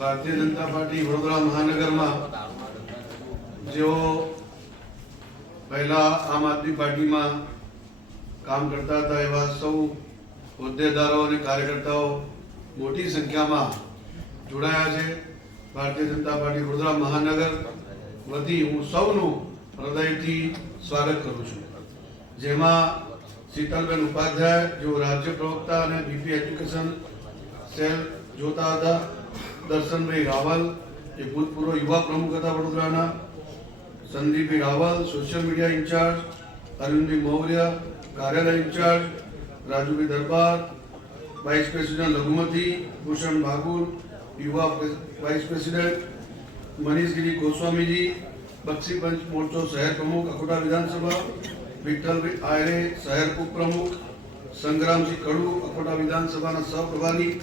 Bharatiya Janata party Vadodara મહાનગરમાં જેઓ પહેલા આમ આદમી પાર્ટીમાં કામ કરતા હતા એવા સૌ હોદ્દેદારો અને કાર્યકર્તાઓ મોટી સંખ્યામાં જોડાયા છે. ભારતીય જનતા પાર્ટી વડોદરા મહાનગર વતી હું સૌનું હૃદયથી સ્વાગત કરું છું. જેમાં શીતલબેન ઉપાધ્યાય જેઓ રાજ્ય પ્રવક્તા અને બીપી એજ્યુકેશન સેલ જોતા હતા, દર્શનભાઈ રાવલ જે ભૂતપૂર્વ યુવા પ્રમુખ હતા વડોદરાના, સંદીપભાઈ રાવલ સોશિયલ મીડિયા ઇન્ચાર્જ, અરવિંદભાઈ મૌર્ય કાર્યાલય ઇન્ચાર્જ, રાજુભાઈ દરબાર વાઇસ પ્રેસિડેન્ટ લઘુમતી, ભૂષણ બાગુલ યુવા વાઇસ પ્રેસિડેન્ટ, મનીષગીરી ગોસ્વામીજી બક્ષીપંચ મોરચો શહેર પ્રમુખ અકોટા વિધાનસભા, વિઠ્ઠલભાઈ આયરે શહેર ઉપપ્રમુખ, સંગ્રામસિંહ કડુ અકોટા વિધાનસભાના સહપ્રભારી,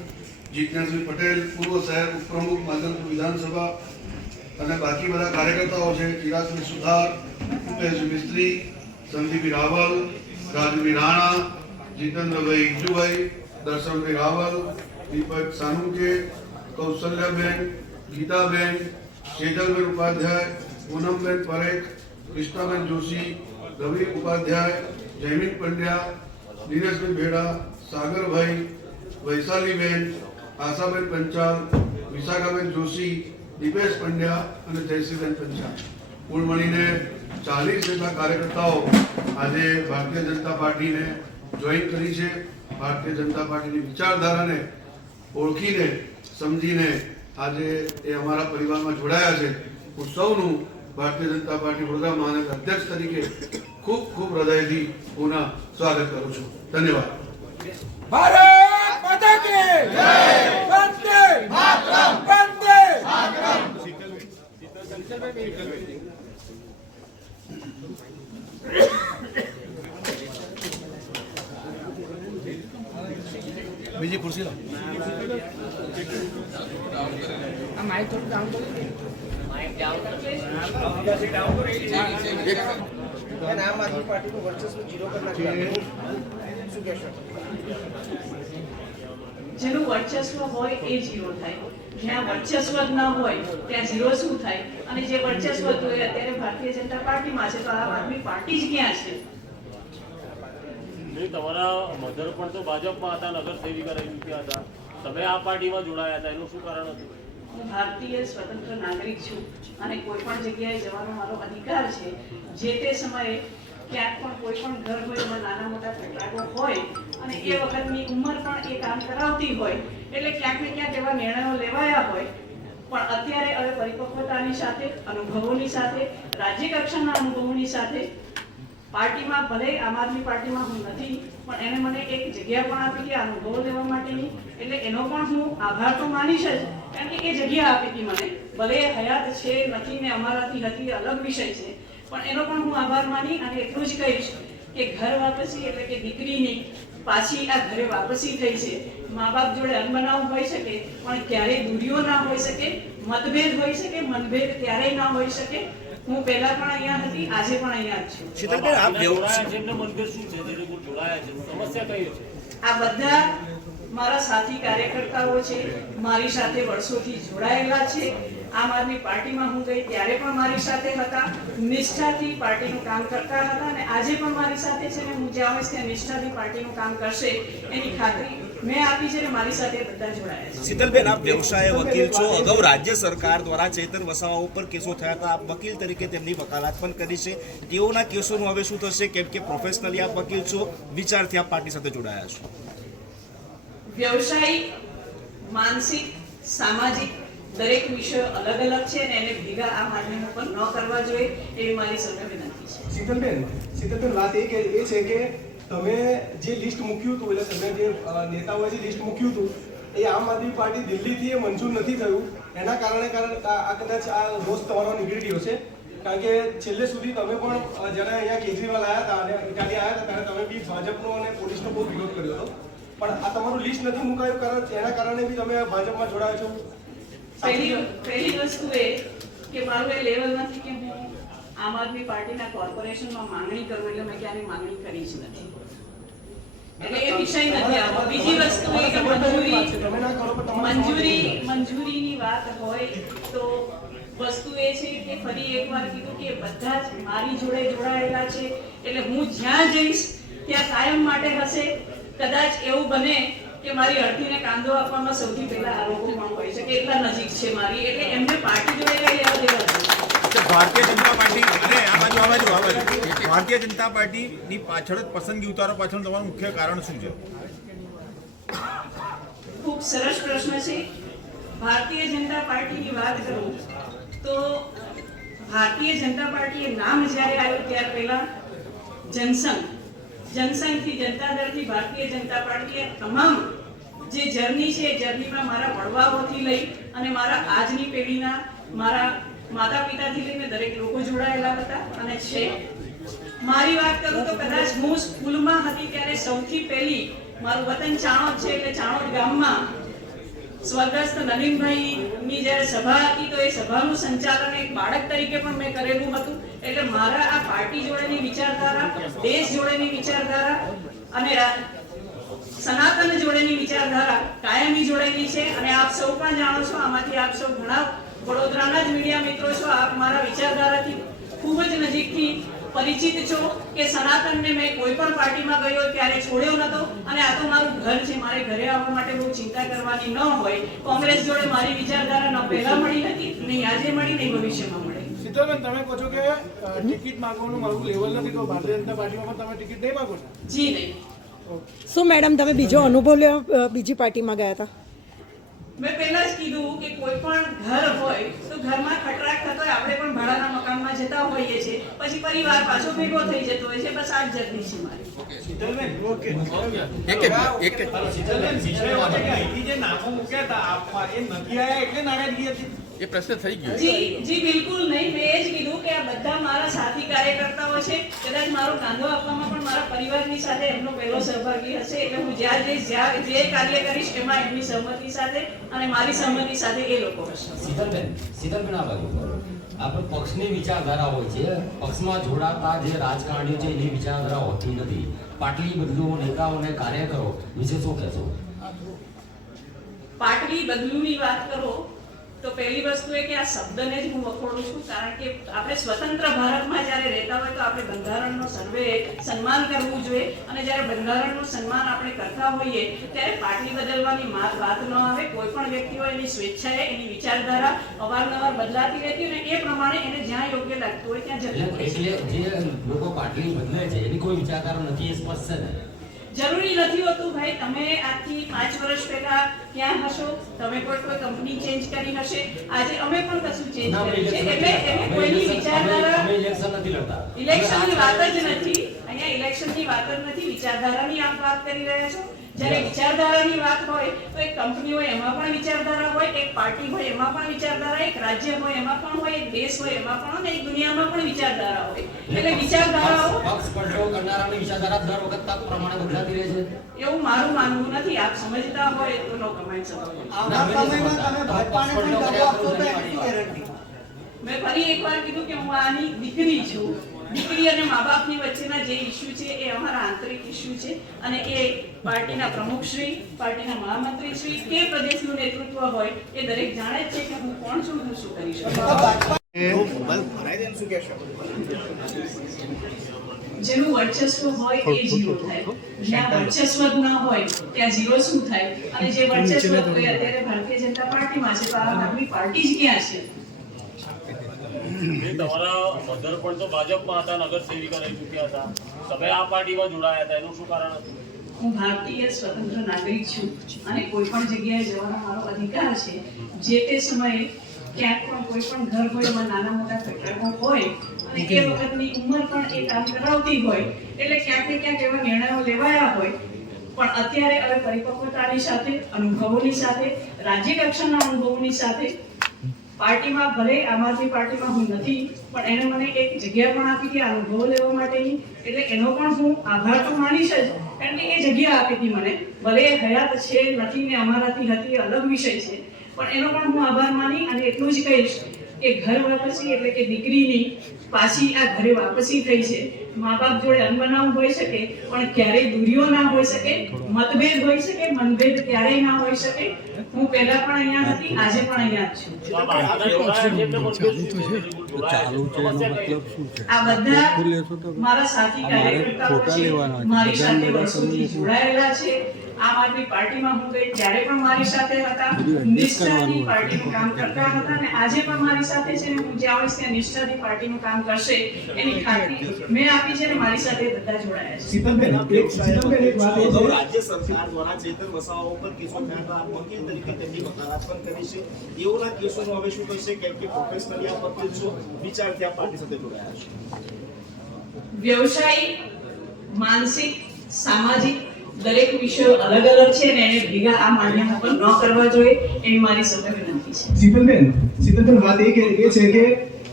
જીજ્ઞાસભાઈ પટેલ પૂર્વ શહેર ઉપપ્રમુખ માધવપુર વિધાનસભા અને બાકી બધા કાર્યકર્તાઓ છે. ચિરાગભાઈ સુથાર, ભૂપેશ મિસ્ત્રી, સંદીપભાઈ રાવલ, રાજુભાઈ રાણા, જીતેન્દ્રભાઈ ઇજુભાઈ, દર્શનભાઈ રાવલ, દીપક સાનુકે, કૌશલ્યાબેન, ગીતાબેન, સેજલબેન ઉપાધ્યાય, પૂનમબેન પરેખ, કૃષ્ણાબેન જોશી, રવિ ઉપાધ્યાય, જયમીન પંડ્યા, દિનેશભાઈ ભેડા, સાગરભાઈ, વૈશાલીબેન, આશાબેન પંચાલ, વિશાખાબેન જોશી, દીપેશ પંડ્યા અને જયશ્રીબેન પંચાલ કુલ મળીને 40 જેટલા કાર્યકર્તાઓ આજે ભારતીય જનતા પાર્ટીને જોઈન કરી છે. ભારતીય જનતા પાર્ટીની વિચારધારાને ઓળખીને સમજીને આજે એ અમારા પરિવારમાં જોડાયા છે. હું સૌનું ભારતીય જનતા પાર્ટી વડોદરા મહાનગર અધ્યક્ષ તરીકે ખૂબ ખૂબ હૃદયથી પુનઃ સ્વાગત કરું છું. ધન્યવાદ. ભારત માતા કી જય, વંદે માતરમ, વંદે માતરમ. બીજી ખુરશી લો. માઇક થોડું ડાઉન કરો. આમ આદમી પાર્ટીનું વર્ચસ્વ ઝીરો કરી નાખ્યું. શું કહેશો? જેનું વર્ચસ્વ હોય એ ઝીરો થાય, જ્યાં વર્ચસ્વ જ ન હોય ત્યાં ઝીરો શું થાય? અને જે વર્ચસ્વ હતું એ અત્યારે ભારતીય જનતા પાર્ટીમાં છે, તો આમ આદમી પાર્ટી જ ક્યાં છે? તમારા મધર પણ તો ભાજપમાં હતા, નગર સેવિકા રહી ચૂક્યા હતા, તમે આ પાર્ટીમાં જોડાયા હતા, એનું શું કારણ હતું? હું ભારતીય સ્વતંત્ર નાગરિક છું અને કોઈ પણ જગ્યાએ જવાનો મારો અધિકાર છે. જે તે સમયે ક્યાંક પણ કોઈ પણ ઘર હોય એમાં નાના મોટા તકરારો હોય અને એ વખતની ઉંમર પણ એ કામ કરાવતી હોય એટલે ક્યાંક ને ક્યાંક એવા નિર્ણયો લેવાયા હોય. પણ અત્યારે હવે પરિપક્વતાની સાથે, અનુભવોની સાથે, રાજ્ય કક્ષાના અનુભવોની સાથે પાર્ટીમાં, ભલે આમ આદમી પાર્ટીમાં હું નથી પણ એને મને એક જગ્યા પણ આપી હતી અનુભવો લેવા માટેની, એટલે એનો પણ હું આભાર તો માનીશ જ, કારણ કે એ જગ્યા આપી હતી મને. ભલે હયાત છે નથી ને અમારાથી હતી અલગ વિષય છે, પણ એનો પણ હું આભાર માની અને એટલું જ કહીશ કે ઘર વાપસી એટલે કે દીકરીની પાછી આ ઘરે વાપસી થઈ છે. મા બાપ જોડે અનબનાવ હોઈ શકે પણ ક્યારેય દૂરીઓ ના હોઈ શકે, મતભેદ હોઈ શકે, મતભેદ ક્યારેય ના હોઈ શકે. હું પહેલા પણ અહીંયા હતી, આજે પણ અહીંયા જ છું. જોડાયા છે એમને મતભેદ શું છે? જે લોકો જોડાયા છે સમસ્યા કઈ છે? આ બધા મારા સાથી કાર્યકર્તાઓ છે, મારી સાથે વર્ષોથી જોડાયેલા છે. આમ આદમી પાર્ટીમાં હું ગઈ ત્યારે પણ મારી સાથે હતા, નિષ્ઠાથી પાર્ટીનું કામ કરતા હતા અને આજે પણ મારી સાથે છે ને હું જ્યાં હોઈશ ત્યાં નિષ્ઠાથી પાર્ટીનું કામ કરશે એની ખાતરી મેં આપી છે ને મારી સાથે બધા જોડાયા છે. શીતલબેન, આપ વ્યવસાય વકીલ છો. અગાઉ રાજ્ય સરકાર દ્વારા ચેતર વસાવા ઉપર કેસો થયા હતા, આપ વકીલ તરીકે તેમની વકાલત પણ કરી છે. તેઓના કેસોનું હવે શું થશે? કેમ કે પ્રોફેશનલી આપ વકીલ છો, વિચારથી આપ પાર્ટી સાથે જોડાયા છો. વ્યવસાયિક, માનસિક, સામાજિક દરેક વિષયો અલગ અલગ છે અને એને ભેગા આ માધ્યમ ઉપર ન કરવા જોઈએ એવી મારી સૌને વિનંતી છે. શીતલબેન, વાત એ છે કે તમે જે લિસ્ટ મૂક્યું હતું, એટલે તમે જે નેતાઓએ જે લિસ્ટ મૂક્યું હતું એ આમ આદમી પાર્ટી દિલ્હીથી એ મંજૂર નથી થયું. એના કારણે આ કદાચ આ રોષ તમારો નીકળી ગયો છે. કારણ કે છેલ્લે સુધી તમે પણ જ્યારે અહીંયા કેજરીવાલ આવ્યા હતા અને ઇટાલી આવ્યા હતા ત્યારે તમે બી ભાજપનો અને પોલીસનો બહુ વિરોધ કર્યો હતો. પણ આ તમારું લિસ્ટ નથી મુકાયું, કારણ એના કારણે બી તમે ભાજપમાં જોડાયો છો. પહેલી વસ્તુ એ કે મારું એ લેવલ નથી કે હું આમ આદમી પાર્ટીના કોર્પોરેશનમાં માંગણી કરું, એટલે મેં ક્યારેય માંગણી કરી જ નથી. એટલે એ વિષય નથી આવતો. બીજી વસ્તુ એ કે તમે ના કરો પણ તમારે મંજૂરીની વાત હોય તો વસ્તુ એ છે કે ફરી એકવાર કીધું કે બધા જ મારી જોડે જોડાયેલા છે, એટલે હું જ્યાં જઈશ ત્યાં કાયમ માટે હશે. કદાચ એવું બને કે મારી અડધીને કાંદો આપવામાં સૌથી પહેલા આ લોકો પણ હોય છે કે એટલા નજીક છે મારી, એટલે એમને પાર્ટી જોડે કઈ લેવા દેવા નથી. ભારતીય જનતા પાર્ટી અને આ બાજુ ભારતીય જનતા પાર્ટીની પાછળ જ પસંદગી ઉતારો પાછળ તમારું મુખ્ય કારણ શું છે? ખૂબ સરસ પ્રશ્ન છે. ભારતીય જનતા પાર્ટીની વાત કરું તો ભારતીય જનતા પાર્ટીએ નામ જ્યારે આવ્યું ત્યાર પહેલા જનસંઘથી જનતા દળથી ભારતીય જનતા પાર્ટીએ તમામ જે જર્ની છે એ જર્નીમાં મારા વડવાઓથી લઈ અને મારા આજની પેઢીના મારા માતા પિતાથી લઈને દરેક લોકો જોડાયેલા હતા અને છે. મારી વાત કરું તો કદાચ હું સ્કૂલમાં હતી ત્યારે સૌથી પહેલી મારું વતન ચાણોદ છે, એટલે ચાણોદ ગામમાં સ્વર્ગસ્થ નલિનભાઈની જ્યારે સભા હતી તો એ સભાનું સંચાલન એક બાળક તરીકે પણ મેં કરેલું હતું. એટલે મારા આ પાર્ટી જોડેની વિચારધારા, દેશ જોડેની વિચારધારા અને સનાતન જોડેની વિચારધારા કાયમી જોડેલી છે. અને આપ સૌ પણ જાણો છો, આમાંથી આપ સૌ ઘણા વડોદરાના જ મીડિયા મિત્રો છો, આપ મારા વિચારધારાથી ખૂબ જ નજીકથી પરિચિત છો કે સનાતનને મેં કોઈ પણ પાર્ટીમાં ગયો ત્યારે છોડ્યો નતો. અને આ તો મારું ઘર છે, મારે ઘરે આવવા માટે બહુ ચિંતા કરવાની ન હોય. કોંગ્રેસ જોડે મારી વિચારધારા ન પહેલા મળી હતી, નહીં આજે મળી, નહીં ભવિષ્યમાં મળે. શીતલબેન, તમે કહો છો કે ટિકિટ માંગવાનું મારું લેવલ નથી, તો ભારતીય જનતા પાર્ટીમાં પણ તમે ટિકિટ નહીં માંગો છો? જી નહીં. શું મેડમ તમે બીજો અનુભવ લેવા બીજી પાર્ટીમાં ગયા હતા? મેં પહેલા જ કીધું કે કોઈ પણ ઘર હોય તો ઘરમાં ખટરાક થતો હોય, આપણે પણ ભાડાના મકાનમાં જતા હોઈએ છીએ, પછી પરિવાર પાછો ભેગો થઈ જતો હોય છે. બસ આ જ જર્ની છે મારી. શીતલબેન, અહીંથી જે નામો મૂક્યા હતા આપમાં એ નથી આવ્યા એટલે નારાજગી હતી? એ પ્રશ્ન થઈ ગયો. જી બિલકુલ નહીં. મેં એ જ કીધું કે આ બધા મારા સાથી કાર્યકર્તાઓ છે. કદાચ મારો કાંદો આપવામાં પણ મારા પરિવારની સાથે એમનો પહેલો સહભાગી હશે. એટલે હું જ્યાં જઈશ, જે કાર્ય કરીશ એમાં એમની સહમતિ સાથે અને મારી સહમતિ સાથે એ લોકો હશે. શીતલબેન આ બાજુ આપણે પક્ષની વિચારધારા હોય છે, પક્ષમાં જોડાતા જે રાજકારણીઓ છે એની વિચારધારા હોતી નથી. પાટલી બદલુઓ નેતાઓ અને કાર્યકરો વિશે શું કહેશો? પાટલી બદલુની વાત કરો તો પહેલી વસ્તુ એ કે આ શબ્દને જ હું વખોડું છું. કારણ કે આપણે સ્વતંત્ર ભારતમાં જ્યારે રહેતા હોય તો આપણે બંધારણનો સર્વે સન્માન કરવું જોઈએ. અને જ્યારે બંધારણનું સન્માન આપણે કરતા હોઈએ ત્યારે પાટલી બદલવાની વાત ન આવે. કોઈ પણ વ્યક્તિ હોય એની સ્વેચ્છાએ એની વિચારધારા અવારનવાર બદલાતી રહેતી હોય અને એ પ્રમાણે એને જ્યાં યોગ્ય લાગતું હોય ત્યાં જતું હોય. એટલે જે લોકો પાટલી બદલે છે એની કોઈ વિચારધારા નથી, એ સ્પષ્ટ છે ને? જરૂરી નથી હોતું ભાઈ. તમે આજથી 5 વર્ષ પહેલા ક્યાં હશો, તમે કોઈ કંપની ચેન્જ કરી હશે, આજે અમે પણ કશું ચેન્જ કર્યું છે. એટલે કોઈની વિચારધારા, ઇલેક્શન નથી લડતા, ઇલેક્શનની વાત જ નથી અહીંયા. ઇલેક્શનની વાત જ નથી, વિચારધારાની આપ વાત કરી રહ્યા છો. જ્યારે વિચારધારાની વાત હોય તો એક કંપની હોય એમાં પણ વિચારધારા હોય, એક પાર્ટી હોય એમાં પણ વિચારધારા, એક રાજ્ય હોય એમાં પણ હોય, એક દેશ હોય એમાં પણ હોય, એક દુનિયામાં પણ વિચારધારા હોય. એટલે વિચારધારાઓ પક્ષ કંટ્રોલ કરનારાની વિચારધારા દર વખત તક પ્રમાણે બદલાતી રહે છે એવું મારું માનવું નથી. આપ સમજતા હોય તો નો કમેન્ટ શકો. મેં ફરી એકવાર કીધું કે હું આની દીકરી છું. દીકરી અને મા બાપની વચ્ચેના જે ઇસ્યુ છે એ અમારા આંતરિક ઇસ્યુ છે. અને એ પાર્ટીના પ્રમુખશ્રી, પાર્ટીના મહામંત્રીશ્રી કે પ્રદેશનું નેતૃત્વ હોય એ દરેક જાણે જ છે કે હું કોણ છું, હું શું કરી શકું. જેનું વર્ચસ્વ હોય એ ઝીરો થાય, જ્યાં વર્ચસ્વ જ ના હોય ત્યાં ઝીરો શું થાય? અને જે વર્ચસ્વ હોય અત્યારે ભારતીય જનતા પાર્ટીમાં છે તો આમ આદમી પાર્ટી જ ક્યાં છે? તમારા મધર પણ તો ભાજપમાં હતા, નગર સેવિકા રહી ચૂક્યા હતા, તમે આ પાર્ટીમાં જોડાયા હતા, એનું શું કારણ હતું? હું ભારતીય સ્વતંત્ર નાગરિક છું અને કોઈ પણ જગ્યાએ જવાનો મારો અધિકાર છે. જે તે સમયે ક્યાંક પણ કોઈ પણ ઘર હોય એમાં નાના મોટા ખટરાકો હોય અને એ વખતની ઉંમર પણ એ કામ કરાવતી હોય એટલે ક્યાંક ને ક્યાંક એવા નિર્ણયો લેવાયા હોય. પણ અત્યારે હવે પરિપક્વતાની સાથે, અનુભવોની સાથે, રાજ્ય કક્ષાના અનુભવોની સાથે પાર્ટીમાં, ભલે આમ આદમી પાર્ટીમાં હું નથી પણ એને મને એક જગ્યા પણ આપી હતી અનુભવો લેવા માટેની. એટલે એનો પણ હું આભાર તો માનીશ જ, કારણ કે એ જગ્યા આપી હતી મને. ભલે હયાત છે નથી ને અમારાથી હતી અલગ વિષય છે, પણ એનો પણ હું આભાર માની અને એટલું જ કહીશ કે ઘર વાપસી એટલે કે દીકરીની પાછી આ ઘરે વાપસી થઈ છે. મા બાપ જોડે અનબનાવ હોઈ શકે પણ ક્યારેય દૂરીઓ ના હોઈ શકે, મતભેદ હોઈ શકે, મનભેદ ક્યારેય ના હોઈ શકે. હું પહેલા પણ અહીંયા હતી, આજે પણ અહીંયા જ છું. આ બધા મારા સાથી કાર્યકર્તાઓ છે, મારી સાથે વર્ષોથી જોડાયેલા છે. આમ આદમી પાર્ટીમાં હું ગઈ ત્યારે પણ મારી સાથે હતા, નિષ્ઠાથી પાર્ટીનું કામ કરતા હતા અને આજે પણ મારી સાથે છે. હું જ્યાં હોઈશ ત્યાં નિષ્ઠાથી પાર્ટીનું કામ કરશે એની ખાતરી મેં આપી છે અને મારી સાથે બધા જોડાયા છે. શીતલબેન, એક વાત એ અગાઉ છે રાજ્ય સરકાર દ્વારા ચેતર વસાવા ઉપર કેસો થયા હતા. આપ વકીલ તરીકે તેમની વકાલત પણ કરી છે. તેઓના કેસોનું હવે શું થશે? કેમ કે પ્રોફેશનલી આપ વકીલ છો, વિચારથી આપ પાર્ટી સાથે જોડાયા છો. વ્યવસાયિક, માનસિક, સામાજિક દરેક વિષયો અલગ અલગ છે અને એને ભેગા આ માન્યમાં પણ ન કરવા જોઈએ એવી મારી સૌને વિનંતી છે. શીતલબેન, વાત એ છે કે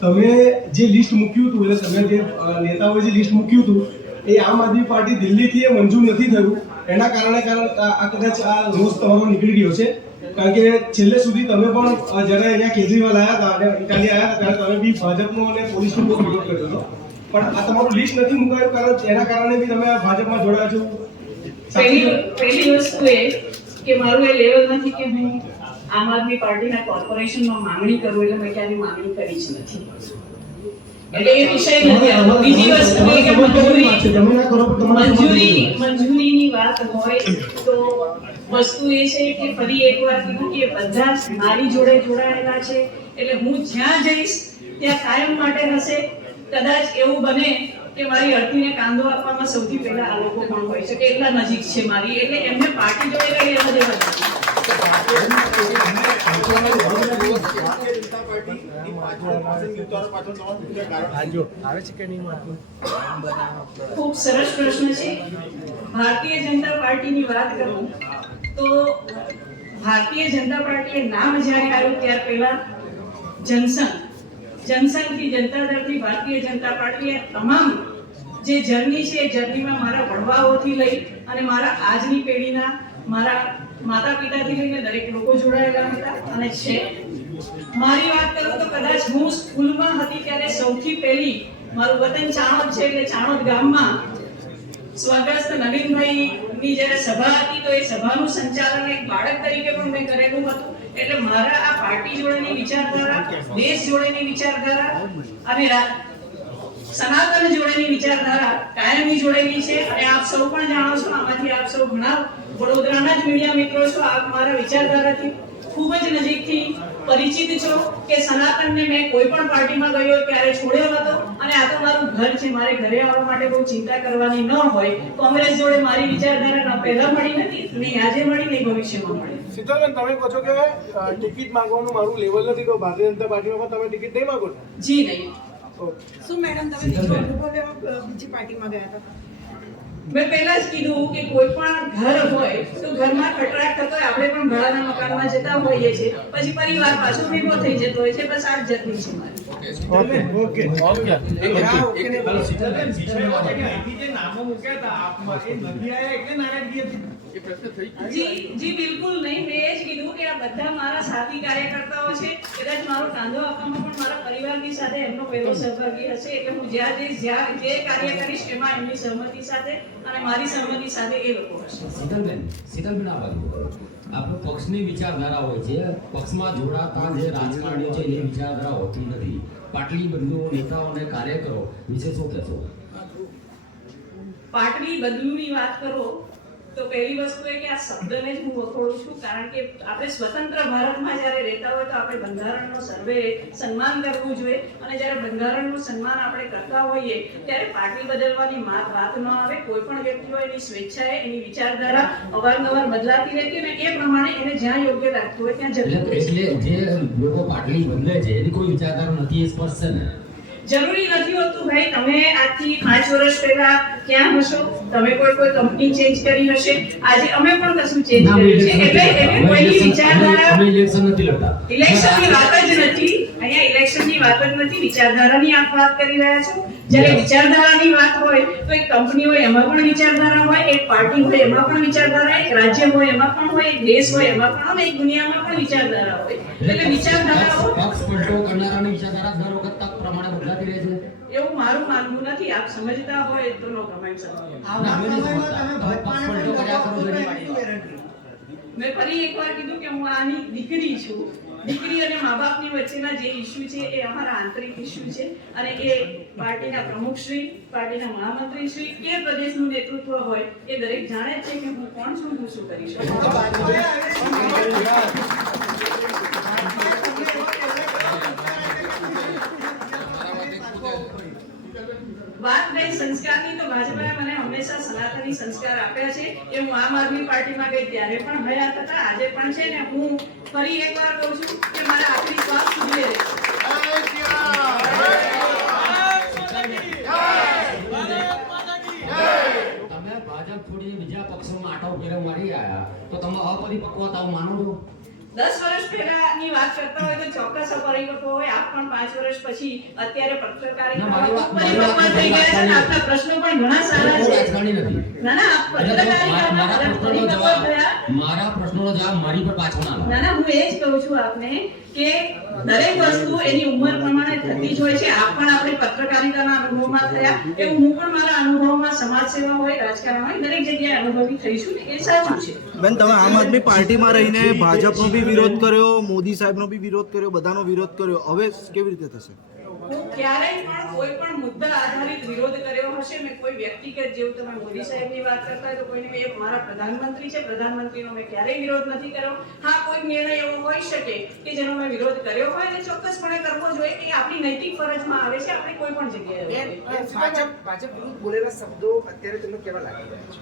તમે જે લિસ્ટ મૂક્યું હતું એટલે તમે જે નેતાઓએ જે લિસ્ટ મૂક્યું હતું એ આમ આદમી પાર્ટી દિલ્હીથી એ મંજૂર નથી થયું. એના કારણે આ કદાચ આ રોષ તમારો નીકળી ગયો છે. કારણ કે છેલ્લે સુધી તમે પણ જ્યારે અહીંયા કેજરીવાલ આવ્યા હતા અને ઇટાલી આવ્યા હતા ત્યારે તમે બી ભાજપનો અને પોલીસનો બહુ વિરોધ કર્યો હતો. પણ આ તમારું લિસ્ટ નથી મુકાયું કારણ એના કારણે બી તમે ભાજપમાં જોડાયા છો. પહેલી વસ્તુ એ કે મારું એ લેવલ નથી કે હું આમ આદમી પાર્ટીના કોર્પોરેશનમાં માંગણી કરું એટલે મેં ક્યાંની માંગણી કરી જ નથી. એટલે એ વિષય નથી. બીજી વસ્તુ એ કે મંજૂરીની વાત હોય તો વસ્તુ એ છે કે ફરી એકવાર કીધું કે બધા જ મારી જોડે જોડાયેલા છે એટલે હું જ્યાં જઈશ ત્યાં કાયમ માટે હશે. કદાચ એવું બને કે મારી અર્થીને કાંદો આપવામાં સૌથી પહેલા આ લોકો પણ હોય શકે એટલા નજીક છે મારી, એટલે એમને પાર્ટી જોડે કઈ એવા જેવા નથી. ખૂબ સરસ પ્રશ્ન છે. ભારતીય જનતા પાર્ટીની વાત કરું તો ભારતીય જનતા પાર્ટીએ નામ જ્યારે આવ્યું ત્યાર પહેલા જનસંઘથી જનતા દળથી ભારતીય જનતા પાર્ટીએ તમામ જે જર્ની છે એ જર્નીમાં મારા વડવાઓથી લઈ અને મારા આજની પેઢીના મારા માતા પિતાથી લઈને દરેક લોકો જોડાયેલા હતા અને છે. મારી વાત કરું તો કદાચ હું સ્કૂલમાં હતી ત્યારે સૌથી પહેલી મારું વતન ચાણોદ છે એટલે ચાણોદ ગામમાં સ્વર્ગસ્થ નવીનભાઈની જ્યારે સભા હતી તો એ સભાનું સંચાલન એક બાળક તરીકે પણ મેં કરેલું હતું. એટલે મારા આ પાર્ટી જોડેની વિચારધારા, દેશ જોડેની વિચારધારા અને સનાતન જોડેની વિચારધારા કાયમી જોડેલી છે. અને આપ સૌ પણ જાણો છો, આમાંથી આપ સૌ ઘણા વડોદરાના જ મીડિયા મિત્રો છો, આપ મારા વિચારધારાથી ખૂબ જ નજીકથી પરિચિત છો કે સનાતનને મેં કોઈ પણ પાર્ટીમાં ગયો ત્યારે છોડ્યો હતો અને આ તો મારું ઘર છે. મારે ઘરે આવવા માટે બહુ ચિંતા કરવાની ન હોય. કોંગ્રેસ જોડે મારી વિચારધારા ન પહેલા મળી નથી, નહીં આજે મળી, નહીં ભવિષ્યમાં મળે. શીતલબેન, તમે કહો છો કે ટિકિટ માંગવાનું મારું લેવલ નથી તો ભારતીય જનતા પાર્ટીમાં તમે ટિકિટ નહીં માંગો? જી નહીં. શું મેડમ તમે બીજો અનુભવ લેવા બીજી પાર્ટીમાં ગયા હતા? મેં પહેલા જ કીધું કે કોઈ પણ ઘર હોય તો ઘરમાં ખટરાટ થતો હોય, આપણે પણ ભાડાના મકાનમાં જતા હોઈએ છીએ, પછી પરિવાર પાછો ભેગો થઈ જતો હોય છે. બસ આ જ જર્ની છે મારી. જી બિલકુલ નહીં. મેં એ જ કીધું કે આ બધા મારા સાથી કાર્યકર્તાઓ છે. કદાચ મારો કાંદો આપવામાં પણ મારા પરિવારની સાથે એમનો પહેલો સહભાગી હશે. એટલે હું જ્યાં જઈશ, જ્યાં જે કાર્ય કરીશ એમાં એમની સહમતિ સાથે અને મારી સહમતિ સાથે એ લોકો હશે. શીતલબેન, આ બાજુ આપણે પક્ષની વિચારધારા હોય છે, પક્ષમાં જોડાતા જે રાજકારણીઓ છે એની વિચારધારા હોતી નથી. પાટલી બંધુઓ, નેતાઓ અને કાર્યકરો વિશે શું કહેશો? પાટલી બદલુની વાત કરો તો પહેલી વસ્તુ એ કે આ શબ્દને જ હું વખોડું છું. કારણ કે આપણે સ્વતંત્ર ભારતમાં જ્યારે રહેતા હોય તો આપણે બંધારણનો સર્વે સન્માન કરવું જોઈએ અને જ્યારે બંધારણનું સન્માન આપણે કરતા હોઈએ ત્યારે પાર્ટી બદલવાની વાત ન આવે. કોઈ પણ વ્યક્તિ હોય એની સ્વેચ્છાએ એની વિચારધારા અવારનવાર બદલાતી રહેતી અને એ પ્રમાણે એને જ્યાં યોગ્ય લાગતું હોય ત્યાં જતું. એટલે જે લોકો પાટલી બદલે છે એની કોઈ વિચારધારા નથી એ સ્પષ્ટ છે ને? જરૂરી નથી હોતું ભાઈ. તમે આજથી 5 વર્ષ પહેલા ક્યાં હશો? તમે કોઈ કંપની ચેન્જ કરી હશે. આજે અમે પણ કશું ચેન્જ કર્યું છે. એટલે કોઈની વિચારધારા અમે ઇલેક્શન નથી લડતા. ઇલેક્શનની વાત જ નથી. અહીંયા ઇલેક્શનની વાત જ નથી, વિચારધારાની આપ વાત કરી રહ્યા છો. જ્યારે વિચારધારાની વાત હોય તો એક કંપની હોય એમાં પણ વિચારધારા હોય, એક પાર્ટી હોય એમાં પણ વિચારધારા, એક રાજ્ય હોય એમાં પણ હોય, એક દેશ હોય એમાં પણ, અને એક દુનિયામાં પણ વિચારધારા હોય. એટલે વિચારધારાઓ પક્ષ પલટો કરનારાની વિચારધારા દર વખત તક પ્રમાણે બદલાતી રહે છે. એવું મારું માનવું નથી. આપ સમજતા હોય તો નો કમેન્ટ સર. મેં ફરી એકવાર કીધું કે હું આની દીકરી છું. દીકરી અને મા બાપની વચ્ચેના જે ઇસ્યુ છે એ અમારા આંતરિક ઇસ્યુ છે, અને એ પાર્ટીના પ્રમુખશ્રી, પાર્ટીના મહામંત્રીશ્રી કે પ્રદેશનું નેતૃત્વ હોય એ દરેક જાણે જ છે કે હું કોણ છું, હું શું કરી શકું. વાત નહીં સંસ્કારની, તો ભાજપે મને હંમેશા સનાતની સંસ્કાર આપ્યા છે. એ હું આમ આદમી પાર્ટીમાં ગઈ ત્યારે પણ હયાત હતા, આજે પણ છે, ને હું ફરી એકવાર કહું છું કે મારા આખરી શ્વાસ સુધી રહેશે. તમે ભાજપ છોડી બીજા પક્ષોમાં આટો ફેરો મારી આયા તો તમે અપરિપક્વતાઓ માનો છો? 10 વર્ષ પહેલાની વાત કરતા હોય તો ચોક્કસ અપરિપક્વ હોય. આપ પણ 5 વર્ષ પછી અત્યારે પત્રકારિતામાં પરિપક્વ થઈ ગયા છે, અને આપના પ્રશ્નો પણ ઘણા સારા છે. રાજકારણી નથી. ના ના, આપ પત્રકારિતામાં પરિપક્વ થયા. મારા પ્રશ્નોનો જવાબ મારી પર પાછો ના લાવો. ના ના, હું એ જ કહું છું આપને કે દરેક વસ્તુ એની ઉંમર પ્રમાણે થતી જ હોય છે. આપ પણ આપણી પત્રકારિતાના અનુભવમાં થયા, એવું હું પણ મારા અનુભવમાં સમાજ સેવા હોય, રાજકારણ હોય, દરેક જગ્યાએ અનુભવી થઈશું, ને એ સાચું છે. બેન, તમે આમ આદમી પાર્ટીમાં રહીને ભાજપનો બી વિરોધ કર્યો, મોદી સાહેબનો બી વિરોધ કર્યો, બધાનો વિરોધ કર્યો, હવે કેવી રીતે થશે? હું ક્યારેય પણ કોઈ પણ મુદ્દા આધારિત વિરોધ કર્યો હશે. મેં કોઈ વ્યક્તિગત, જેવું તમે મોદી સાહેબની વાત કરતા હોય તો કોઈને, એ મારા પ્રધાનમંત્રી છે, પ્રધાનમંત્રીનો મેં ક્યારેય વિરોધ નથી કર્યો. હા, કોઈ નિર્ણય એવો હોઈ શકે કે જેનો મેં વિરોધ કર્યો હોય, અને ચોક્કસપણે કરવો જોઈએ, કે આપણી નૈતિક ફરજમાં આવે છે. આપણે કોઈ પણ જગ્યાએ ભાજપ વિરુદ્ધ બોલેલા શબ્દો અત્યારે તમને કેવા લાગી રહ્યા છે?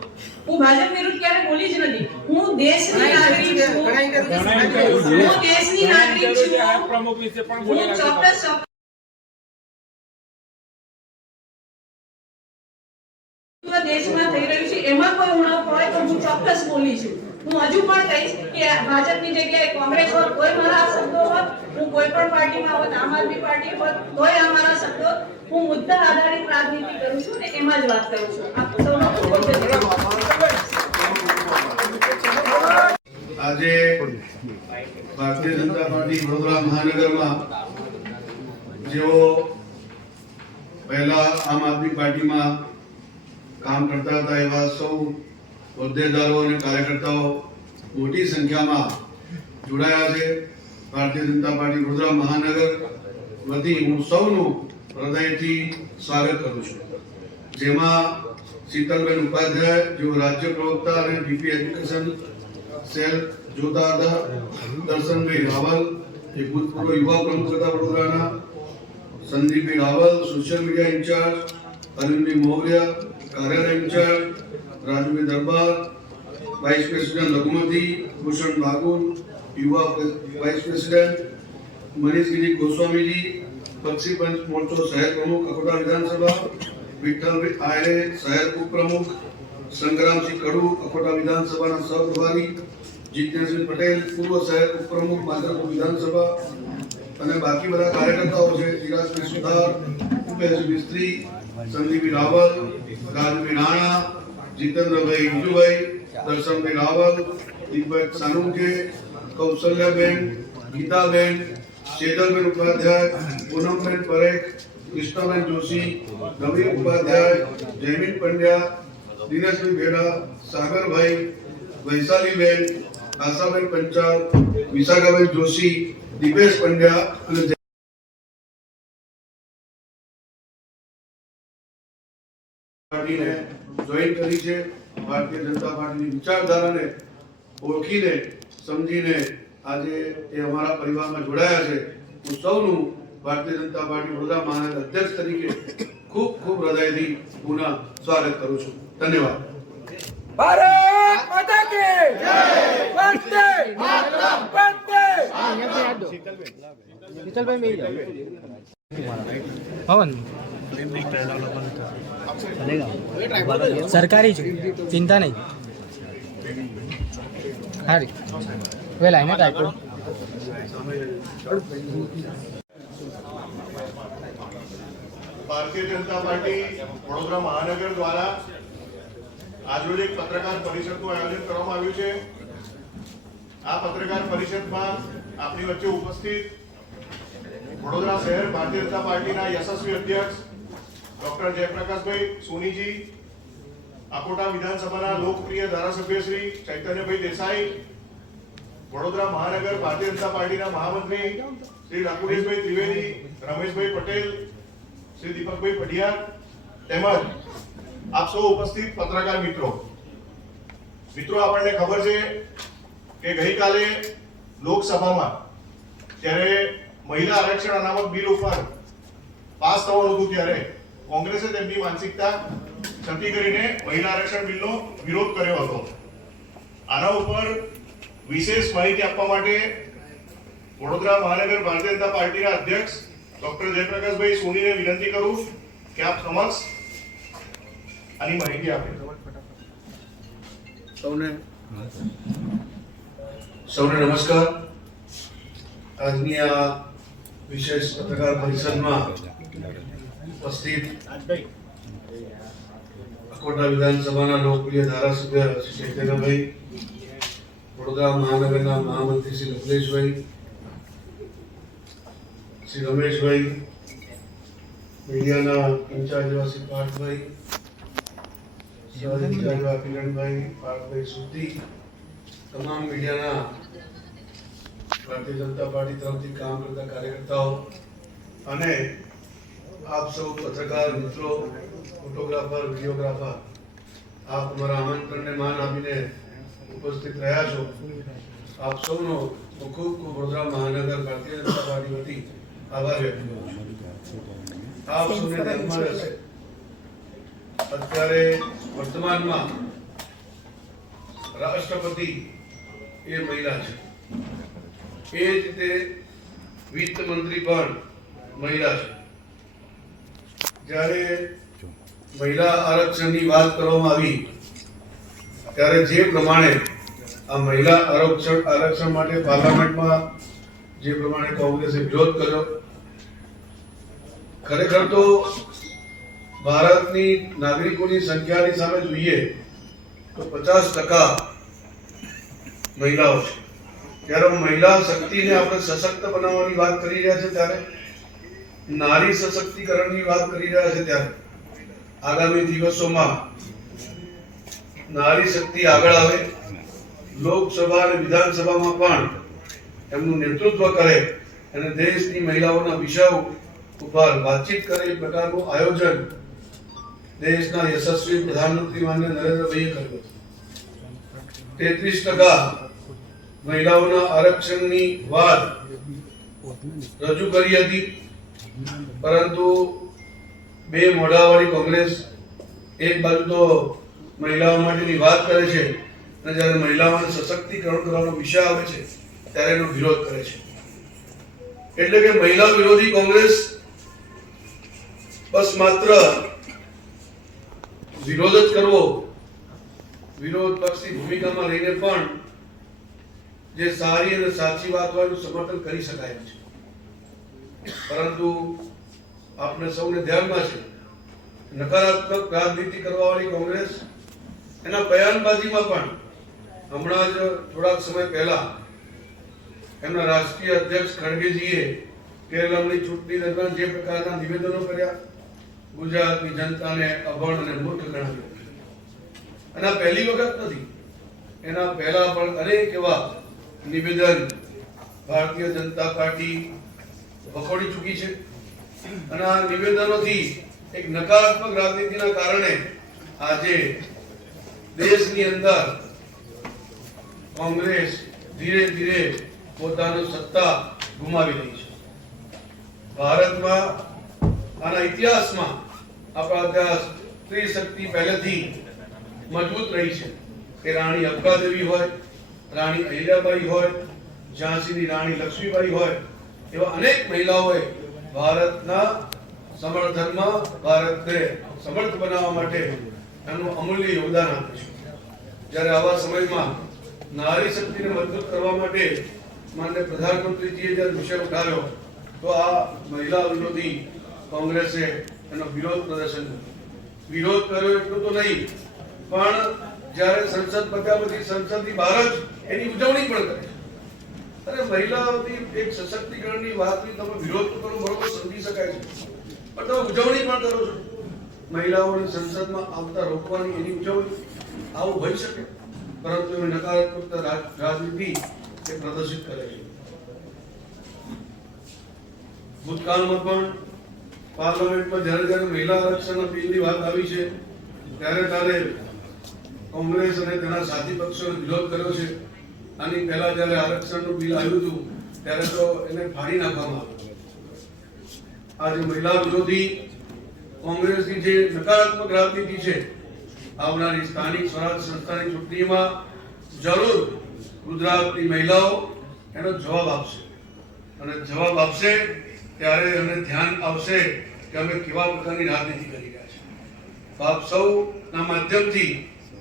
હું ભાજપ વિરુદ્ધ ક્યારે બોલી જ નથી. હું દેશની નાગરિક છું. હું દેશની નાગરિક છું. હું ચોક્કસ દેશમાં થઈ રહ્યું છે એમાં કોઈ ઉણપ હોય તો હું ચોક્કસ બોલી છું. હું હજુ પણ કહીશ કે ભાજપની જગ્યાએ કોંગ્રેસ હોત, કોઈ મારા શબ્દો હોત, હું કોઈ પણ પાર્ટીમાં હોત, આમ આદમી પાર્ટી હોત, તોય અમારા શબ્દો, હું મુદ્દા આધારિત રાજનીતિ કરું છું, ને એમાં જ વાત કરું છું. આપ સૌનો ખૂબ ખૂબ ધન્યવાદ. આજે ભારતીય જનતા પાર્ટી વડોદરા મહાનગરમાં જેઓ પહેલા આમ આદમી પાર્ટીમાં કામ કરતા હતા એવા સૌ હોદ્દેદારો અને કાર્યકર્તાઓ મોટી સંખ્યામાં જોડાયા છે. ભારતીય જનતા પાર્ટી વડોદરા મહાનગર વતી હું સૌનું હૃદયથી સ્વાગત કરું છું. જેમાં શીતલબેન ઉપાધ્યાય, જેઓ રાજ્ય પ્રવક્તા અને ડીપી એજ્યુકેશન સેલ જોતા હતા, દર્શનભાઈ રાવલ, જે ભૂતપૂર્વ યુવા પ્રમુખ હતા વડોદરાના, સંદીપભાઈ રાવલ, સોશિયલ મીડિયા ઇન્ચાર્જ, અરવિંદભાઈ મોગરિયા, કાર્યાલય ઇન્ચાર્જ, રાજુભાઈ દરબાર, વાઇસ પ્રેસિડેન્ટ લઘુમતી, ભૂષણ બાગુલ, યુવા વાઇસ પ્રેસિડેન્ટ, મનીષગીરી ગોસ્વામીજી, પક્ષી પંચ મોરચો શહેર પ્રમુખ અકોટા વિધાનસભા, વિઠ્ઠલભાઈ આયરે શહેર ઉપપ્રમુખ, સંગ્રામસિંહ કડુ અકોટા વિધાનસભાના સહપ્રભારી, જીતેન્દ્રસિંહ પટેલ પૂર્વ શહેર ઉપપ્રમુખ માધરપુર વિધાનસભા, અને બાકી બધા કાર્યકર્તાઓ છે. ધીરાજભાઈ સુથાર, ઉપેન્દ્ર મિસ્ત્રી, સંદીપભાઈ રાવલ, રાજભાઈ રાણા, જીતેન્દ્રભાઈ વિજુભાઈ, દર્શનભાઈ રાવલ, દીપક સાનુકે, કૌશલ્યાબેન, ગીતાબેન, શેતલબેન ઉપાધ્યાય, પૂનમબેન પરેખ, કૃષ્ણાબેન જોશી, નવીન ઉપાધ્યાય, જયમીન પંડ્યા, દિનેશભાઈ ભેડા, સાગરભાઈ, વૈશાલીબેન, આશાબેન પંચાલ, વિશાખાબેન જોશી, દીપેશ પંડ્યા અને પાર્ટીને જોઈન કરી છે. ભારતીય જનતા પાર્ટીની વિચારધારાને ઓળખીને સમજીને આજે એ અમારા પરિવારમાં જોડાયા છે. હું સૌનું ભારતીય જનતા પાર્ટી વડોદરા મહાનગર અધ્યક્ષ તરીકે ખૂબ ખૂબ હૃદયથી પુનઃ સ્વાગત કરું છું. ધન્યવાદ. ભારત માતા કી જય, વંદે માતરમ, વંદે. સરકારી છે, ચિંતા નહીં. હારી વેલા એને ટાઈપો ભારતીય જનતા પાર્ટી વડોદરા મહાનગર દ્વારા આજરોજ એક પત્રકાર પરિષદનું આયોજન કરવામાં આવ્યું છે. આ પત્રકાર પરિષદમાં આપણી વચ્ચે ઉપસ્થિત વડોદરા શહેર ભારતીય જનતા પાર્ટીના યશસ્વી અધ્યક્ષ ડોક્ટર જયપ્રકાશભાઈ સોનીજી, અકોટા વિધાનસભાના લોકપ્રિય ધારાસભ્ય શ્રી ચૈતન્યભાઈ દેસાઈ, વડોદરા મહાનગર ભારતીય જનતા પાર્ટીના મહામંત્રી શ્રી રાકુલેશભાઈ ત્રિવેદી, રમેશભાઈ પટેલ, શ્રી દીપકભાઈ પઢિયાર તેમજ આપ સૌ ઉપસ્થિત પત્રકાર મિત્રો, આપણને ખબર છે કે ગઈકાલે લોકસભામાં જ્યારે મહિલા આરક્ષણ અનામત બિલ ઉપર પાસ થવાનું હતું ત્યારે કોંગ્રેસે તેમની માનસિકતા છતી કરીને મહિલા આરક્ષણ બિલનો વિરોધ કર્યો હતો. આના ઉપર વિશેષ માહિતી આપવા માટે વડોદરા મહાનગર ભારતીય જનતા પાર્ટીના અધ્યક્ષ ડોક્ટર જયપ્રકાશભાઈ સોનીને વિનંતી કરું કે આપ સમક્ષ આની માહિતી આપે. સૌને નમસ્કાર. આજની આ વિશેષ પત્રકાર પરિષદમાં ઉપસ્થિત અકોટા વિધાનસભાના લોકપ્રિય ધારાસભ્ય શ્રી ચૈતન્યભાઈ, વડોદરા મહાનગરના મહામંત્રી શ્રી રઘુલેશભાઈ, શ્રી રમેશભાઈ, મીડિયાના ઇન્ચાર્જ એવા શ્રી પાર્થભાઈ, સહ ઇન્ચાર્જ એવા કિરણભાઈ, પાર્થભાઈ સુતી, તમામ મીડિયાના ભારતીય જનતા પાર્ટી તરફથી કામ કરતા કાર્યકર્તાઓ અને આપ સૌ પત્રકાર મિત્રો, ફોટોગ્રાફર, વિડીયોગ્રાફર, આપ અમારા આમંત્રણને માન આપીને ઉપસ્થિત રહ્યા છો. આપ સૌનો ખૂબ ખૂબ વડોદરા મહાનગર ભારતીય જનતા પાર્ટી વતી આભાર વ્યક્ત કરું છું. આપ સૌને ધ્યાનમાં રહેશે, અત્યારે વર્તમાનમાં રાષ્ટ્રપતિ એ મહિલા છે, એ જ રીતે વિત્ત મંત્રી પણ મહિલા છે. જ્યારે મહિલા આરક્ષણની વાત કરવામાં આવી ત્યારે જે પ્રમાણે આ મહિલા આરક્ષણ માટે પાર્લામેન્ટમાં જે પ્રમાણે કોંગ્રેસે વિરોધ કર્યો, ખરેખર તો ભારતની નાગરિકોની સંખ્યાની સામે જોઈએ તો 50% મહિલાઓ છે. ત્યારે મહિલા શક્તિને આપણે સશક્ત બનાવવાની વાત કરી રહ્યા છે, ત્યારે નારી સશક્તિકરણની વાત કરી રહ્યા છે, ત્યારે આગામી દિવસોમાં નારી શક્તિ આગળ આવે, લોકસભા અને વિધાનસભામાં પણ એમનું નેતૃત્વ કરે અને દેશની મહિલાઓના વિષયો ઉપર વાતચીત કરે એ પ્રકારનું આયોજન દેશના યશસ્વી પ્રધાનમંત્રી માનનીય નરેન્દ્રભાઈએ કર્યું. 33% મહિલાઓના આરક્ષણની વાત રજૂ કરી હતી, પરંતુ બે મોઢાવાળી કોંગ્રેસ એક બાજુ તો મહિલાઓ માટેની વાત કરે છે અને જ્યારે મહિલાઓને સશક્તિકરણ કરવાનો વિષય આવે છે ત્યારે એનો વિરોધ કરે છે. એટલે કે મહિલા વિરોધી કોંગ્રેસ બસ માત્ર વિરોધ જ કરવો, વિરોધ પક્ષની ભૂમિકામાં રહીને પણ જે સારી અને સાચી વાત હોય એનું સમર્થન કરી શકાય છે. પરંતુ આપને સૌને ધ્યાનમાં છે, નકારાત્મક રાજનીતિ કરવાવાળી કોંગ્રેસ એના બયાનબાજીમાં પણ હમણાં જ થોડાક સમય પહેલા એમના રાષ્ટ્રીય અધ્યક્ષ ખડગેજીએ કેરળની ચૂંટણી દરમિયાન જે પ્રકારના નિવેદનો કર્યા, ગુજરાતની જનતાને અભણ અને મૂર્ખ ગણાવ્યું. અને આ પહેલી વખત નથી, એના પહેલા પણ અનેક એવા નિવેદન ભારતીય જનતા પાર્ટી વખોડી ચૂકી છે. અને આ નિવેદનોથી એક નકારાત્મક રાજનીતિના કારણે આજે દેશની અંદર કોંગ્રેસ ધીરે ધીરે પોતાની સત્તા ગુમાવી રહી છે. ભારતમાં આના ઇતિહાસમાં આપણા ઇતિહાસ સ્ત્રી શક્તિ પહેલેથી મજબૂત રહી છે. કે રાણી અબકાદેવી હોય, રાણી અહિલ્યાબાઈ હોય, ઝાંસીની રાણી લક્ષ્મીબાઈ હોય, એવા અનેક મહિલાઓએ ભારતના સમર્થનમાં, ભારતને સમર્થ બનાવવા માટે એમનું અમૂલ્ય યોગદાન આપ્યું છે. જ્યારે આવા સમયમાં નારી શક્તિને મજબૂત કરવા માટે માનનીય પ્રધાનમંત્રીજીએ જ્યારે વિષય ઉઠાવ્યો તો આ મહિલા વિરોધી કોંગ્રેસે એનો વિરોધ પ્રદર્શન કર્યો. વિરોધ કર્યો એટલું તો નહીં, પણ જ્યારે સંસદ પત્યા પછી સંસદની બહાર જ એની ઉજવણી પણ કરે. અરે મહિલાઓની એક સશક્તિકરણની વાતની તમે વિરોધ તો કરો, બરોબર, સમજી શકાય છે, પણ તમે ઉજવણી પણ કરો છો. મહિલાઓને સંસદમાં આવતા રોકવાની એની ઉજવણી, આવું હોઈ શકે, પરંતુ એની નકારાત્મક રાજનીતિ એ પ્રદર્શિત કરે છે. ભૂતકાળમાં પણ પાર્લામેન્ટમાં જ્યારે મહિલા આરક્ષણના બિલની વાત આવી છે ત્યારે કોંગ્રેસ અને તેના સાથી પક્ષોએ વિરોધ કર્યો છે. આની પહેલા જ્યારે આરક્ષણનું બિલ આવ્યું હતું ત્યારે તો એને ફાડી નાખવામાં આવ્યું. આજે મહિલા વિરોધી કોંગ્રેસની જે નકારાત્મક રાજનીતિ છે, આવનારી સ્થાનિક સ્વરાજ સંસ્થાની ચૂંટણીમાં જરૂર ગુજરાતની મહિલાઓ એનો જવાબ આપશે, અને જવાબ આપશે ત્યારે એમને ધ્યાન આવશે કે અમે કેવા પ્રકારની રાજનીતિ કરી રહ્યા છીએ. તો આપ સૌના માધ્યમથી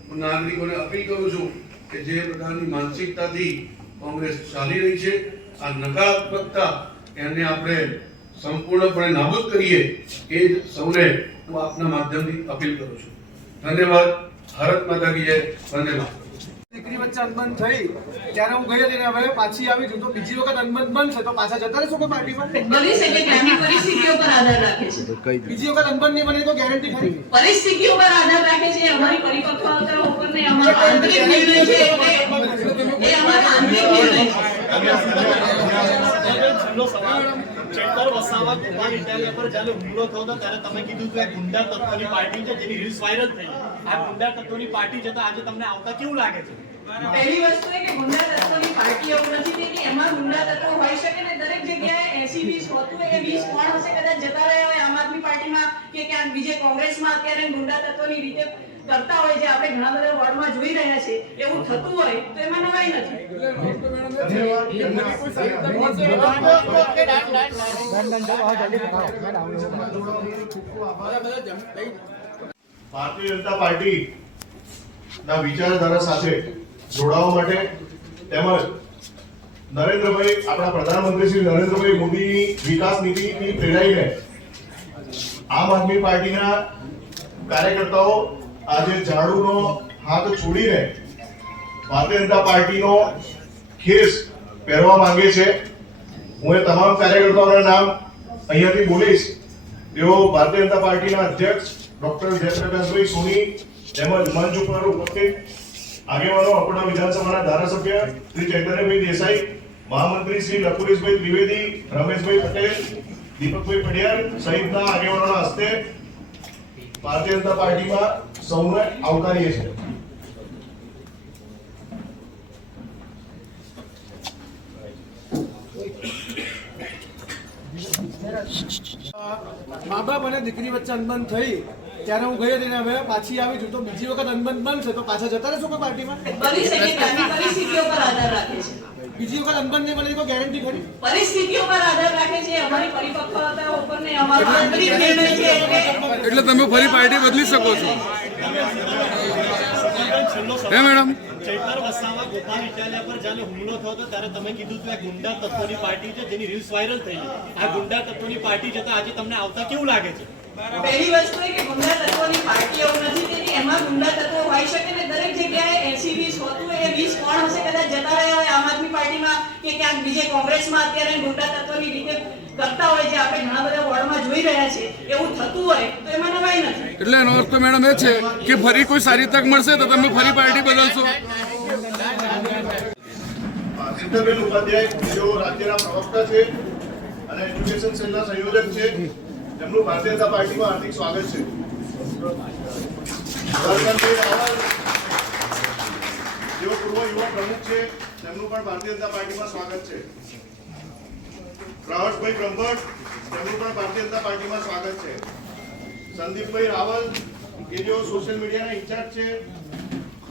હું નાગરિકોને અપીલ કરું છું કે જે પ્રકારની માનસિકતાથી કોંગ્રેસ ચાલી રહી છે, આ નકારાત્મકતા, એને આપણે સંપૂર્ણપણે નાબૂદ કરીએ, એ જ સૌને હું આપના માધ્યમથી અપીલ કરું છું. ધન્યવાદ. ભારત માતા કી જય. વંદે માતરમ. દીકરી વચ્ચે અનબન થઈ ત્યારે હું ગઈ હતી, હવે પાછી આવી છું, તો બીજી વખત અનબન બનશે તો પાછા જતા રહેશો કોઈ પાર્ટીમાં? બની શકે, ત્યાંની પરિસ્થિતિઓ પર આધાર રાખે છે. બીજી વખત અનબન નહીં બને તો ગેરંટી ખરી? પરિસ્થિતિઓ પર આધાર રાખે છે. અમારી પરિપક્વતા ઉપર ને અમારો આંતરિક નિર્ણય છે, એ અમારો આંતરિક નિર્ણય છે. ચેતર વસાવા ગોપાલ ઇટાલિયા પર જ્યારે હુમલો થયો હતો ત્યારે તમે કીધું કે ગુંડા તત્વોની પાર્ટી છે, જેની રીલ્સ વાયરલ થઈ. આ ગુંડા તત્વોની પાર્ટી જતા આજે તમને આવતા કેવું લાગે છે? પહેલી વસ્તુ એ કે ગુંડા તત્વોની પાર્ટી એવું નથી થતી, એમાં ગુંડા તત્વો હોઈ શકે ને દરેક જગ્યાએ 80-20 હોતું હોય, એ 20 કોણ હશે કદાચ જતા રહ્યા હોય આમ આદમી પાર્ટીમાં કે ક્યાંક બીજે કોંગ્રેસમાં અત્યારે ગુંડા તત્વોની રીતે કરતા હોય, જે આપણે ઘણા બધા વોર્ડમાં જોઈ રહ્યા છે, એવું થતું હોય તો એમાં નવાઈ નથી. ભારતીય જનતા પાર્ટી ના વિચારધારા સાથે જોડાવા માટે તેમજ નરેન્દ્રભાઈ, આપણા પ્રધાનમંત્રી શ્રી નરેન્દ્રભાઈ મોદીની વિકાસ નીતિથી પ્રેરાઈને આમ આદમી પાર્ટીના કાર્યકર્તાઓ આજે ઝાડુનો હાથ છોડીને ભારતીય જનતા પાર્ટીનો ખેસ પહેરવા માંગે છે. હું એ તમામ કાર્યકર્તાઓના નામ અહીંયાથી બોલીશ. તેઓ ભારતીય જનતા પાર્ટીના અધ્યક્ષ ડોક્ટર જયપ્રકાશભાઈ સોની તેમજ મંચ ઉપર ઉપસ્થિત આગેવાનો, આપણા વિધાનસભાના ધારાસભ્ય શ્રી ચૈતન્યભાઈ દેસાઈ, મહામંત્રી શ્રી લખુરીશભાઈ ત્રિવેદી, રમેશભાઈ પટેલ, દીપકભાઈ પડિયાર સહિતના આગેવાનોના હસ્તે ભારતીય જનતા પાર્ટીમાં સૌને આવકારીએ છીએ. મા બાપ અને દીકરી વચ્ચે અનબન થઈ ત્યારે હું ગઈ હતી, હવે પાછી આવી છું, તો બીજી વખત અનબન બનશે તો પાછા જતા રહેશો કોઈ પાર્ટીમાં? બની શકે, ત્યાંની પરિસ્થિતિઓ પર આધાર રાખે છે. બીજી વખત અનબન નહીં બને તો ગેરંટી ખરી? પરિસ્થિતિઓ પર આધાર રાખે છે. અમારી પરિપક્વતા ઉપર ને અમારો આંતરિક નિર્ણય છે, એટલે તમે ફરી પાર્ટી બદલી શકો છો. હે મેડમ, ચેતર વસાવા ગોપાલ ઇટાલિયા પર જ્યારે હુમલો થયો હતો ત્યારે તમે કીધું કે ગુંડા તત્વોની પાર્ટી છે, જેની રીલ્સ વાયરલ થઈ. આ ગુંડા તત્વોની પાર્ટી જતા આજે તમને આવતા કેવું લાગે છે? પહેલી વસ્તુ એ કે ગુંડા તત્વોની પાર્ટી એવું નથી થતી, એમાં ગુંડા તત્વો હોઈ શકે ને દરેક જગ્યાએ 80-20 હોતું હોય, એ 20 કોણ હશે કદાચ જતા રહ્યા હોય આમ આદમી પાર્ટીમાં કે ક્યાંક બીજે કોંગ્રેસમાં અત્યારે ગુંડા તત્વોની રીતે કરતા હોય, જે આપણે ઘણા બધા વોર્ડમાં જોઈ રહ્યા છે, એવું થતું હોય તો એમાં નવાઈ નથી. એટલે એનો અર્થ તો મેડમ એ છે કે ફરી કોઈ સારી તક મળશે તો તમે ફરી પાર્ટી બદલશો. સિદ્ધબેન ઉપાધ્યાય, જેઓ રાજ્યના પ્રવક્તા છે અને એજ્યુકેશન સેલના સંયોજક છે, તેમનું ભારતીય જનતા પાર્ટીમાં હાર્દિક સ્વાગત છે. હરકનભાઈ રાવલ, જેઓ પૂર્વ યુવા પ્રમુખ છે, તેમનું પણ ભારતીય જનતા પાર્ટીમાં સ્વાગત છે. પ્રહર્ષભાઈ બ્રહ્મભટ્ટ, તેમનું પણ ભારતીય જનતા પાર્ટીમાં સ્વાગત છે. સંદીપભાઈ રાવલ, કે જેઓ સોશિયલ મીડિયાના ઇન્ચાર્જ છે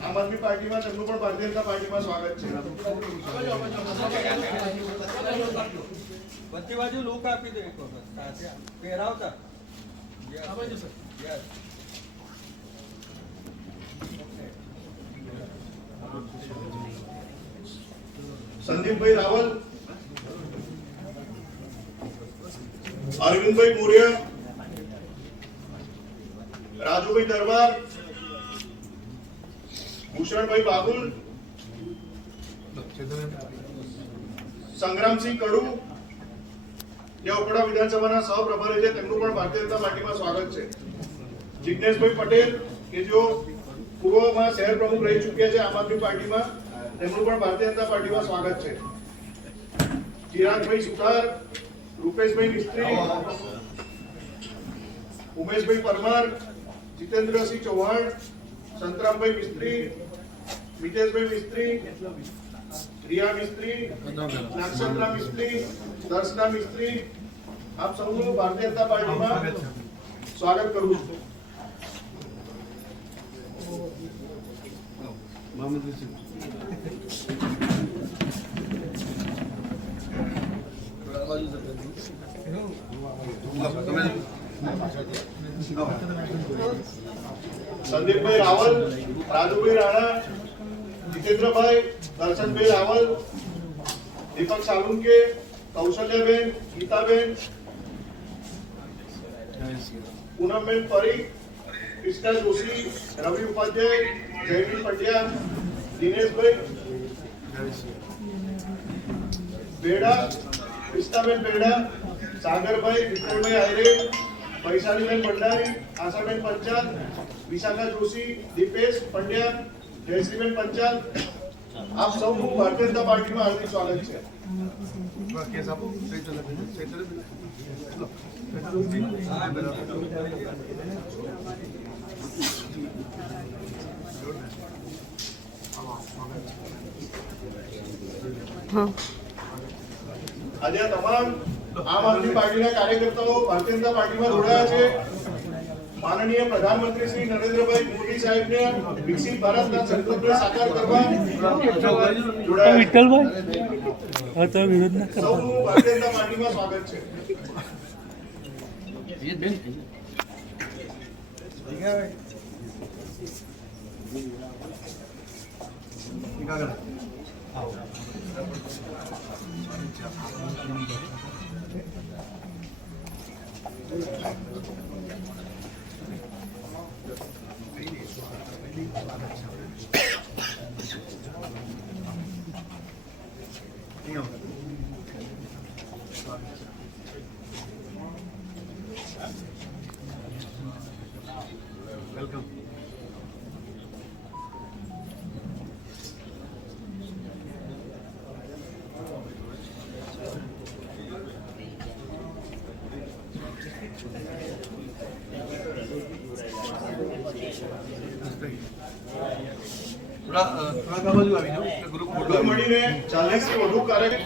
આમ આદમી પાર્ટીમાં, તેમનું પણ ભારતીય જનતા પાર્ટીમાં સ્વાગત છે. બધી બાજુ લોક આપી દે એક વખત પહેરાવતા. સંદીપભાઈ રાવલ, અરવિંદભાઈ મોરિયા, માધુભાઈ દરબાર, ભૂષણભાઈ બાબુલ, સંગ્રામસિંહ કડુ, જે ઉપડા વિધાનસભાના સહપ્રભારી છે, તેમનું પણ ભારતીય જનતા પાર્ટીમાં સ્વાગત છે. જિજ્ઞેશભાઈ પટેલ કે જો પૂર્વમાં શહેર પ્રમુખ રહી ચૂક્યા છે આમ આદમી પાર્ટીમાં, તેમનું પણ ભારતીય જનતા પાર્ટીમાં સ્વાગત છે. ચિરાગભાઈ સુથાર, રૂપેશભાઈ મિસ્ત્રી, ઉમેશભાઈ પરમાર, જીતેન્દ્રસિંહ ચૌહાણ, સંતરામભાઈ મિસ્ત્રી, મિતેશભાઈ મિસ્ત્રી, રિયા મિસ્ત્રી, નાગસંતરા મિસ્ત્રી, દર્શના મિસ્ત્રી, આપ સૌનું ભારતીય જનતા પાર્ટીમાં સ્વાગત કરું છું. સંદીપભાઈ રાવલ, રાજુભાઈ રાણા, જીતેન્દ્રભાઈ, દર્શનભાઈ રાવલ, દીપક સાલુંકે, કૌશલ્યાબેન, ગીતાબેન, પૂનમબેન પરીખ, ક્રિષ્ના જોશી, રવિ ઉપાધ્યાય, જયવીર પંડ્યા, દિનેશભાઈ બેડા, ક્રિષ્નાબેન બેડા, સાગરભાઈ, વિક્રમભાઈ આયરે, વૈશાલીબેન ભંડારી, આશાબેન પંચાલ, વિશાખા જોશી, દીપેશ પંડ્યા, જયશ્રીબેન પંચાલ, આપ સૌનું ભારતીય જનતા પાર્ટીમાં હાર્દિક સ્વાગત છે. આજે આ તમામ આમ આદમી પાર્ટીના કાર્યકર્તાઓ ભારતીય જનતા પાર્ટીમાં જોડાયા છે. માનનીય પ્રધાનમંત્રી શ્રી નરેન્દ્રભાઈ મોદી સાહેબને વિકસિત ભારતના સંકલ્પને સાકાર કરવા જોડાયા છે. સૌનું ભારતીય જનતા પાર્ટીમાં સ્વાગત છે. વેલકમ. મળીને 40 થી વધુ કાર્યકર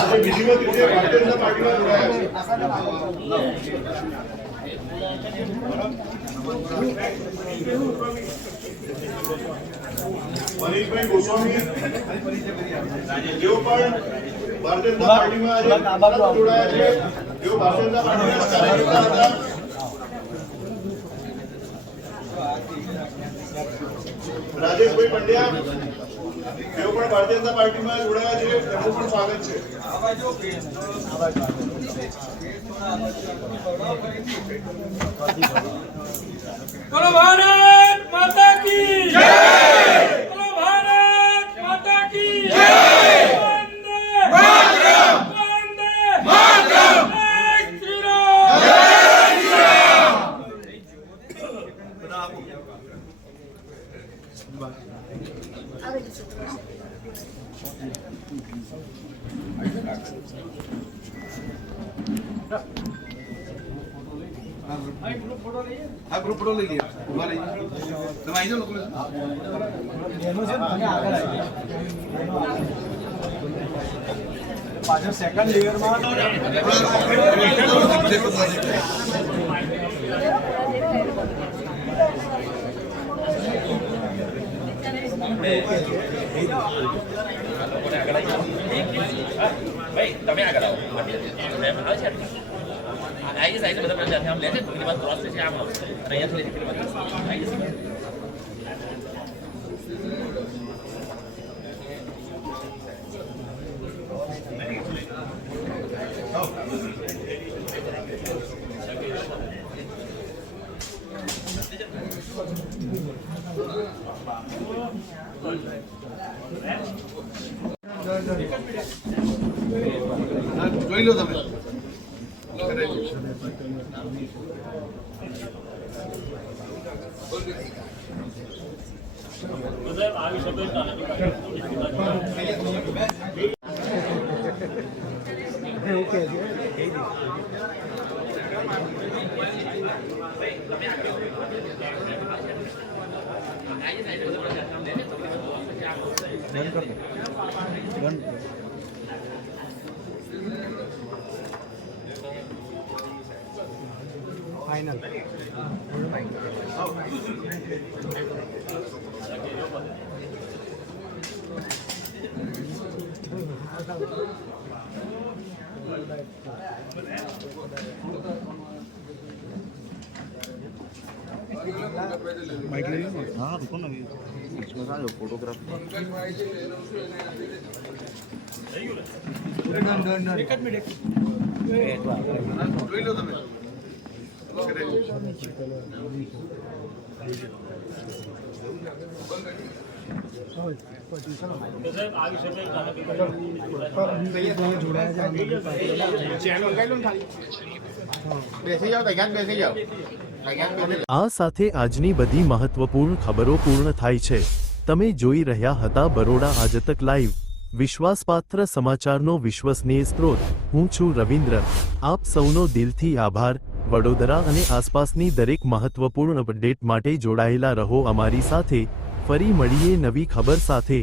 આજે વિધિવત રીતે ભારતીય જનતા પાર્ટીમાં જોડાયા છે. મનીષભાઈ ગોસ્વામી જેઓ પણ ભારતીય જનતા પાર્ટીમાં આજે જોડાયા છે, તેઓ ભારતીય જનતા પાર્ટીના કાર્યકર્તા હતા. રાજેશભાઈ પંડ્યા તેઓ પણ ભારતીય જનતા પાર્ટીમાં જોડાયા છે, તેમનું પણ સ્વાગત છે. બોલો ભારત માતા કી જય, બોલો ભારત માતા કી જય, વંદે માતરમ, વંદે માતરમ, જય શ્રી રામ, જય શ્રી રામ. આ ગ્રુપ ફોટો લઈ લઈએ. ઉભા રહી તમે આવી જાઓ લોકો પાછળ સેકન્ડ લેયરમાં ભાઈ તમે આગળ આવો આવે છે આઈ સાઈડ બધા પ્રજા આમ લે છે પેલી વાત ક્રોસ છે આમ આવશે અને અહીંયાથી પેલી વાત આઈ છે. જોઈ લો તમે. ફાઇનલ. माइक ले लो. हाँ रुको ना, इसमें कहाँ फोटोग्राफ. એક જ મિનિટ. જોઈ લો તમે. આ સાથે આજની બધી મહત્વપૂર્ણ ખબરો પૂર્ણ થાય છે. તમે જોઈ રહ્યા હતા બરોડા આજતક લાઈવ. વિશ્વાસપાત્ર સમાચારનો વિશ્વસનીય સ્ત્રોત. હું છું રવિન્દ્ર. આપ સૌનો દિલથી આભાર. વડોદરા અને આસપાસની દરેક મહત્વપૂર્ણ અપડેટ માટે જોડાયેલા રહો અમારી સાથે. ફરી મળીએ નવી ખબર સાથે.